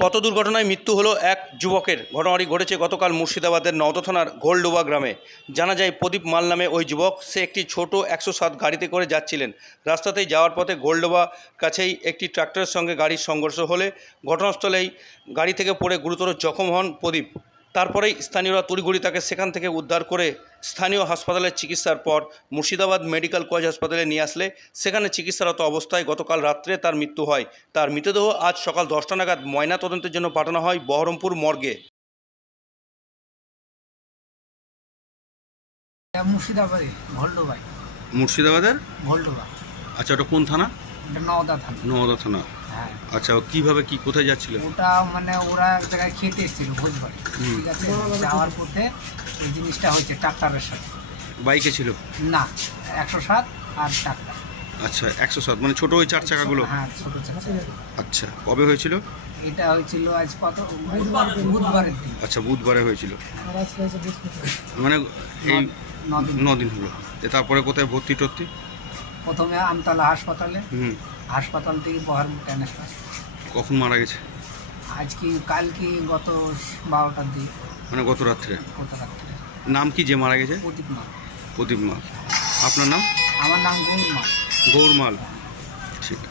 পথ দুর্ঘটনায় মৃত্যু হলো এক যুবকের। ঘটনাটি ঘটেছে গতকাল মুর্শিদাবাদের নওদা থানার গোলডোবা গ্রামে। জানা যায় প্রদীপ মাল নামে ওই যুবক, সে একটি ছোট 107 গাড়িতে করে যাচ্ছিলেন। রাস্তাতেই যাওয়ার পথে গোলডোবা কাছেই একটি ট্রাক্টরের সঙ্গে গাড়ির সংঘর্ষ হলে ঘটনাস্থলেই গাড়ি থেকে পড়ে গুরুতর জখম হন প্রদীপ। তারপরেই স্থানীয়রা তড়িঘড়ি তাকে সেখান থেকে উদ্ধার করে স্থানীয় হাসপাতালে চিকিৎসার পর মুর্শিদাবাদ মেডিকেল কলেজ হাসপাতালে নিয়ে আসলে সেখানে চিকিৎসারত অবস্থায় গতকাল রাত্রে তার মৃত্যু হয়। তার মৃতদেহ আজ সকাল 10টা নাগাদ ময়নাতদন্তের জন্য পাঠানো হয় বহরমপুর মর্গে। মুর্শিদাবাদে ভোল্ডোবাই। মুর্শিদাবাদের ভোল্ডোবা, আচ্ছা, ওটা কোন থানা? এটা নওদা থানা। নওদা থানা। হ্যাঁ, আচ্ছা, কিভাবে কি কোথায় যাচ্ছিল? ওটা মানে ওরা এক জায়গায় খেতে এসেছিল ভোজ বাড়ি, ঠিক আছে। যাওয়ার পথে এই জিনিসটা হয়েছে ট্রাক্টরের সাথে। বাইকে ছিল না, 107 আর ট্রাক্টর। আচ্ছা, 107 মানে ছোট ওই 4 চাকাগুলো। হ্যাঁ, ছোট চাকা। আচ্ছা, কবে হয়েছিল? এটা হয়েছিল আজ কত, বুধবারের দিন। আচ্ছা, বুধবারে হয়েছিল, মানে এই 9 দিন হলো। তারপরে কোথায় ভর্তি টর্তি? প্রথমে আমতলা হাসপাতালে, হাসপাতাল থেকে বহরমপুর ট্রান্সফার। কখন মারা গেছে? কালকে গত 12টার দিকে, মানে গত রাত্রে। গত রাত্রে। নাম কি যে মারা গেছে? প্রদীপ মাল। প্রদীপ মাল। আপনার নাম? আমার নাম গৌর মাল। গৌর মাল। ঠিক আছে।